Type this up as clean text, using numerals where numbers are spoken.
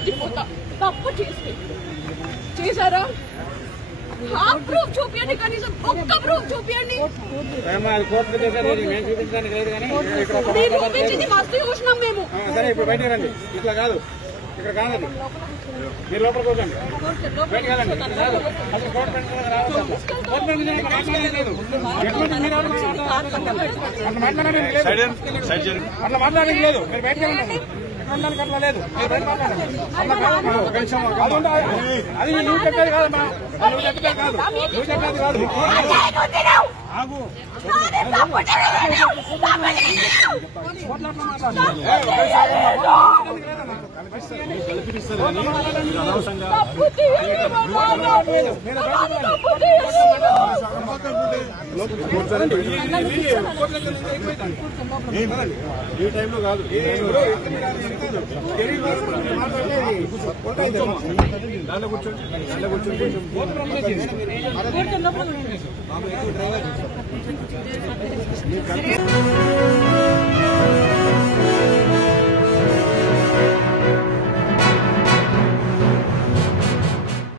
చచ్చిపోతా తప్పు చేశారా? ఆ ప్రూఫ్ చూపించండి, కనీసం ఒక్క ప్రూఫ్ చూపించండి. చూపించింది మస్తు చూసినాం మేము. ఇప్పుడు బయటకు రండి, ఇట్లా కాదు, ఇక్కడ కాదండి, మీరు లోపల కూర్చోండి, బయటకు వెళ్ళండి. అసలు కోర్టు పెట్టుకోవడానికి రావద్దు, కోర్టు పెట్టుకోవడానికి మాట్లాడలేదు, అట్లా మాట్లాడడానికి లేదు, మీరు బయటకు వెళ్ళండి. అట్లా లేదు, మీరు బయట మాట్లాడండి. అది నువ్వు చెప్పేది కాదమ్మా, నువ్వు చెప్పేది కాదు, నువ్వు చెప్పేది కాదు. ఆగు, ఈ టైంలో కాదు, దాంట్లో కూర్చోండి, దాంట్లో కూర్చోండి.